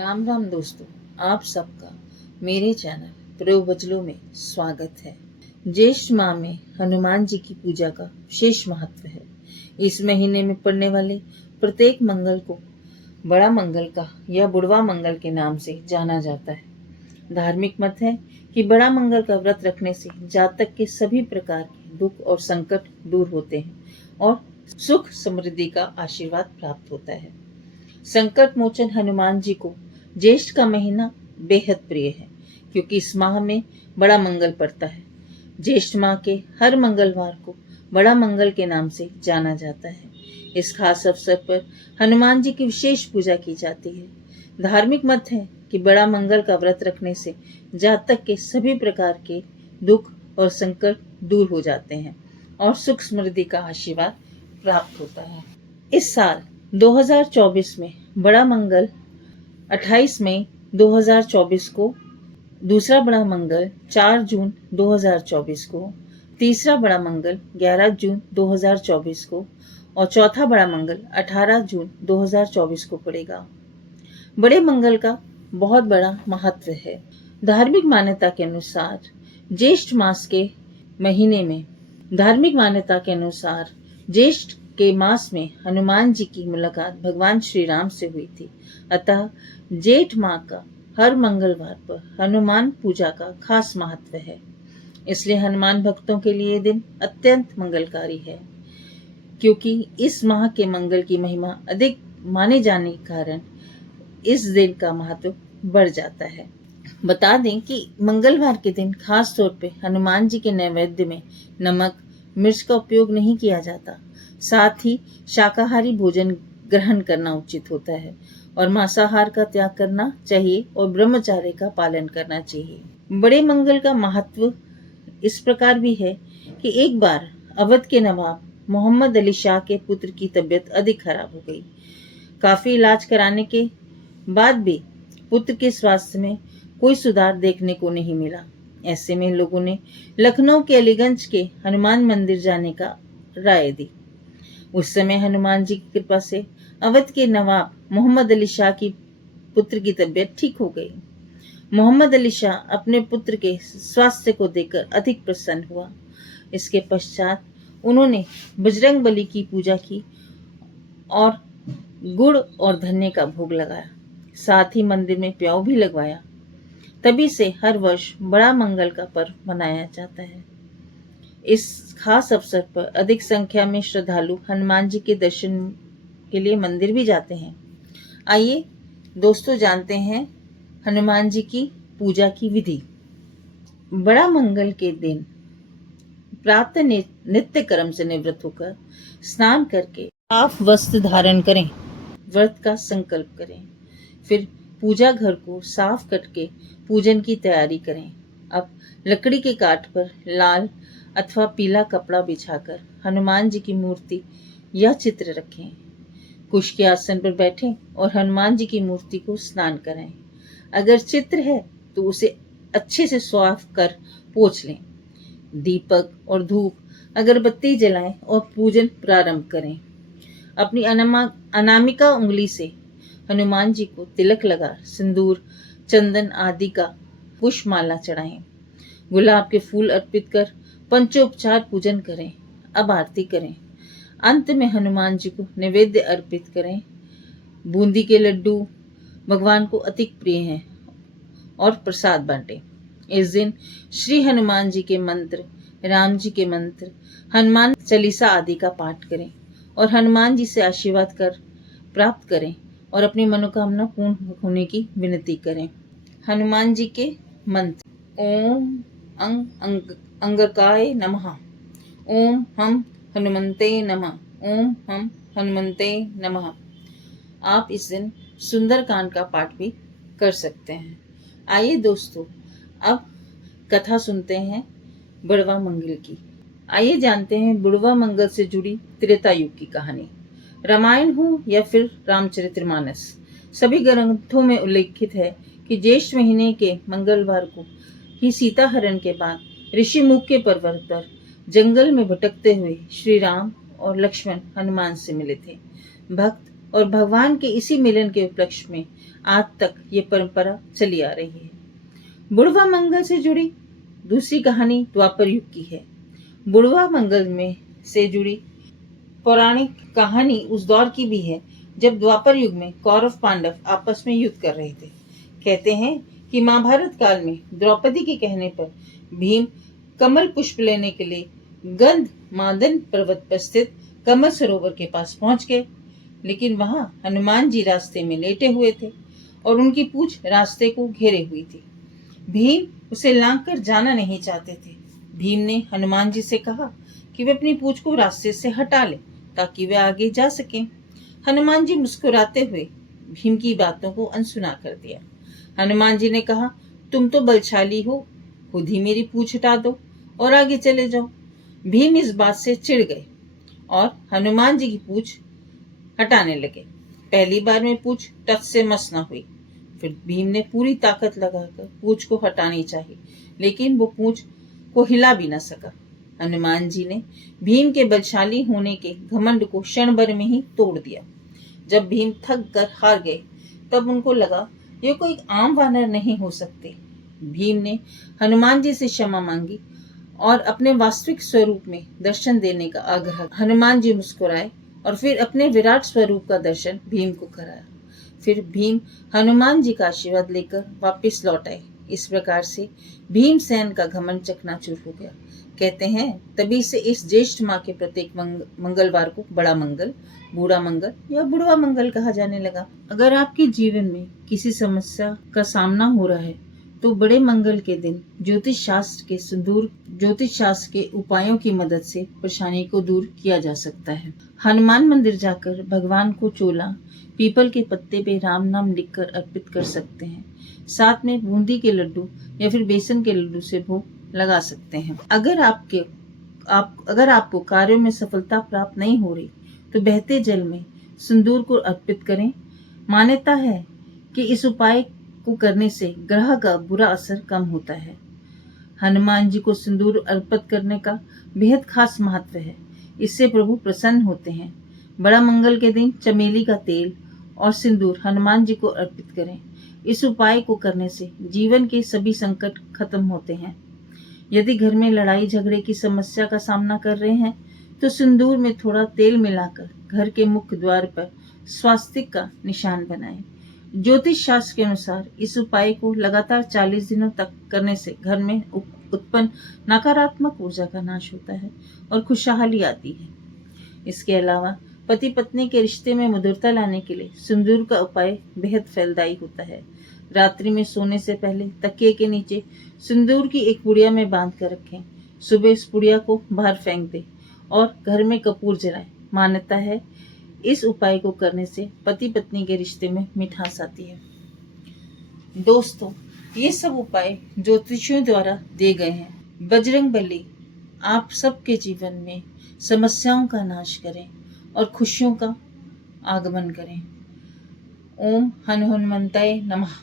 राम राम दोस्तों, आप सबका मेरे चैनल प्रयोग बचलों में स्वागत है। ज्येष्ठ माह में हनुमान जी की पूजा का विशेष महत्व है। इस महीने में पड़ने वाले प्रत्येक मंगल को बड़ा मंगल का या बुढ़वा मंगल के नाम से जाना जाता है। धार्मिक मत है कि बड़ा मंगल का व्रत रखने से जातक के सभी प्रकार के दुख और संकट दूर होते हैं और सुख समृद्धि का आशीर्वाद प्राप्त होता है। संकट मोचन हनुमान जी को ज्येष्ठ का महीना बेहद प्रिय है, क्योंकि इस माह में बड़ा मंगल पड़ता है। ज्येष्ठ माह के हर मंगलवार को बड़ा मंगल के नाम से जाना जाता है। इस खास अवसर पर हनुमान जी की विशेष पूजा की जाती है। धार्मिक मत है कि बड़ा मंगल का व्रत रखने से जातक के सभी प्रकार के दुख और संकट दूर हो जाते हैं और सुख समृद्धि का आशीर्वाद प्राप्त होता है। इस साल 2024 में बड़ा मंगल 28 मई 2024 को, दूसरा बड़ा मंगल 4 जून 2024 को, तीसरा बड़ा मंगल 11 जून 2024 को और चौथा बड़ा मंगल 18 जून 2024 को पड़ेगा। बड़े मंगल का बहुत बड़ा महत्व है। धार्मिक मान्यता के अनुसार ज्येष्ठ मास के महीने में ज्येष्ठ के मास में हनुमान जी की मुलाकात भगवान श्री राम से हुई थी। अतः जेठ माह का हर मंगलवार पर हनुमान पूजा का खास महत्व है। इसलिए हनुमान भक्तों के लिए दिन अत्यंत मंगलकारी है, क्योंकि इस माह के मंगल की महिमा अधिक माने जाने के कारण इस दिन का महत्व बढ़ जाता है। बता दें कि मंगलवार के दिन खास तौर पे हनुमान जी के नैवेद्य में नमक, मिर्च का उपयोग नहीं किया जाता। साथ ही शाकाहारी भोजन ग्रहण करना उचित होता है और मांसाहार का त्याग करना चाहिए और ब्रह्मचर्य का पालन करना चाहिए। बड़े मंगल का महत्व इस प्रकार भी है कि एक बार अवध के नवाब मोहम्मद अली शाह के पुत्र की तबीयत अधिक खराब हो गई। काफी इलाज कराने के बाद भी पुत्र के स्वास्थ्य में कोई सुधार देखने को नहीं मिला। ऐसे में लोगों ने लखनऊ के अलीगंज के हनुमान मंदिर जाने का राय दी। उस समय हनुमान जी की कृपा से अवध के नवाब मोहम्मद अली शाह की पुत्र की तबीयत ठीक हो गई। मोहम्मद अली शाह अपने पुत्र के स्वास्थ्य को देखकर अधिक प्रसन्न हुआ। इसके पश्चात उन्होंने बजरंग बली की पूजा की और गुड़ और धन्य का भोग लगाया। साथ ही मंदिर में प्याऊ भी लगवाया। तभी से हर वर्ष बड़ा मंगल का पर्व मनाया जाता है। इस खास अवसर पर अधिक संख्या में श्रद्धालु हनुमान जी के दर्शन के लिए मंदिर भी जाते हैं। आइए दोस्तों, जानते हैं हनुमान जी की पूजा की विधि। बड़ा मंगल के दिन प्रातः नित्य कर्म से निवृत्त होकर स्नान करके साफ वस्त्र धारण करें, व्रत का संकल्प करें। फिर पूजा घर को साफ करके पूजन की तैयारी करें। अब लकड़ी के काट पर लाल अथवा पीला कपड़ा बिछाकर हनुमान जी की मूर्ति या चित्र रखें। कुश के आसन पर बैठें और हनुमान जी की मूर्ति को स्नान कराएं। अगर चित्र है तो उसे अच्छे से साफ कर पोंछ लें। दीपक और धूप अगरबत्ती जलाएं और पूजन प्रारंभ करें। अपनी अनामिका उंगली से हनुमान जी को तिलक लगा सिंदूर, चंदन आदि का पुष्पमाला चढ़ाएं। गुलाब के फूल अर्पित कर पंचोपचार पूजन करें। अब आरती करें। अंत में हनुमान जी को नैवेद्य अर्पित करें। बूंदी के लड्डू भगवान को अति प्रिय हैं और प्रसाद बांटें। इस दिन श्री हनुमान जी के मंत्र, राम जी के मंत्र, हनुमान चालीसा आदि का पाठ करें और हनुमान जी से आशीर्वाद कर प्राप्त करें और अपनी मनोकामना पूर्ण होने की विनती करें। हनुमान जी के मंत्र: ओम अंगकाय नमः, ओम हम हनुमंते नमः, ओम हम हनुमंते नमः। आप इस दिन सुंदरकांड का पाठ भी कर सकते हैं। आइए दोस्तों, अब कथा सुनते हैं बुढ़वा मंगल की। आइए जानते हैं बुढ़वा मंगल से जुड़ी त्रेता युग की कहानी। रामायण हो या फिर रामचरितमानस, सभी ग्रंथों में उल्लेखित है कि ज्येष्ठ महीने के मंगलवार को ही सीता हरण के बाद ऋषि मुख के पर्वत पर जंगल में भटकते हुए श्री राम और लक्ष्मण हनुमान से मिले थे। भक्त और भगवान के इसी मिलन के उपलक्ष्य में आज तक ये परंपरा चली आ रही है। बुढ़वा मंगल से जुड़ी दूसरी कहानी द्वापर युग की है। बुढ़वा मंगल में से जुड़ी पौराणिक कहानी उस दौर की भी है जब द्वापर युग में कौरव पांडव आपस में युद्ध कर रहे थे। कहते हैं कि महाभारत काल में द्रौपदी के कहने पर भीम कमल पुष्प लेने के लिए गंध मादन पर्वत पर स्थित कमल सरोवर के पास पहुंच गए, लेकिन वहां हनुमान जी रास्ते में लेटे हुए थे और उनकी पूंछ रास्ते को घेरे हुई थी। भीम उसे लांघ कर जाना नहीं चाहते थे। भीम ने हनुमान जी से कहा कि वे अपनी पूंछ को रास्ते से हटा लें ताकि वे आगे जा सकें। हनुमान जी मुस्कुराते हुए भीम की बातों को अनसुना कर दिया। हनुमान जी ने कहा, तुम तो बलशाली हो, खुद ही मेरी पूंछ हटा दो और आगे चले जाओ। भीम इस बात से चिढ़ गए और हनुमान जी की पूंछ हटाने लगे। पहली बार में पूंछ टच से मस न हुई। फिर भीम ने पूरी ताकत लगाकर पूंछ को हटानी चाहिए, लेकिन वो पूंछ को हिला भी न सका। हनुमान जी ने भीम के बलशाली होने के घमंड को क्षण भर में ही तोड़ दिया। जब भीम थक कर हार गए तब उनको लगा ये कोई आम वानर नहीं हो सकते। भीम ने हनुमान जी से क्षमा मांगी और अपने वास्तविक स्वरूप में दर्शन देने का आग्रह। हनुमान जी मुस्कुराए और फिर अपने विराट स्वरूप का दर्शन भीम को कराया। फिर भीम हनुमान जी का आशीर्वाद लेकर वापस लौट आए। इस प्रकार से भीमसेन का घमंड चकनाचूर हो गया। कहते हैं तभी से इस ज्येष्ठ माह के प्रत्येक मंगलवार को बड़ा मंगल, बूढ़ा मंगल या बुढ़वा मंगल कहा जाने लगा। अगर आपके जीवन में किसी समस्या का सामना हो रहा है तो बड़े मंगल के दिन ज्योतिष शास्त्र के उपायों की मदद से परेशानी को दूर किया जा सकता है। हनुमान मंदिर जाकर भगवान को चोला पीपल के पत्ते पे राम नाम लिखकर अर्पित कर सकते हैं। साथ में बूंदी के लड्डू या फिर बेसन के लड्डू से भोग लगा सकते हैं। अगर आपको कार्यों में सफलता प्राप्त नहीं हो रही तो बहते जल में सिंदूर को अर्पित करें। मान्यता है कि इस उपाय को करने से ग्रह का बुरा असर कम होता है। हनुमान जी को सिंदूर अर्पित करने का बेहद खास महत्व है। इससे प्रभु प्रसन्न होते हैं। बड़ा मंगल के दिन चमेली का तेल और सिंदूर हनुमान जी को अर्पित करें। इस उपाय को करने से जीवन के सभी संकट खत्म होते हैं। यदि घर में लड़ाई झगड़े की समस्या का सामना कर रहे हैं तो सिंदूर में थोड़ा तेल मिलाकर घर के मुख्य द्वार पर स्वास्तिक का निशान बनाएं। ज्योतिष शास्त्र के अनुसार इस उपाय को लगातार 40 दिनों तक करने से घर में उत्पन्न नकारात्मक ऊर्जा का नाश होता है और खुशहाली आती है। इसके अलावा पति पत्नी के रिश्ते में मधुरता लाने के लिए सिंदूर का उपाय बेहद फलदायी होता है। रात्रि में सोने से पहले तकिए के नीचे सिंदूर की एक पुड़िया में बांध कर रखें। सुबह इस पुड़िया को बाहर फेंक दें और घर में कपूर जलाएं। मान्यता है इस उपाय को करने से पति पत्नी के रिश्ते में मिठास आती है। दोस्तों, ये सब उपाय ज्योतिषियों द्वारा दिए गए हैं। बजरंगबली आप सबके जीवन में समस्याओं का नाश करें और खुशियों का आगमन करें। ओम हनुमंताय नमः।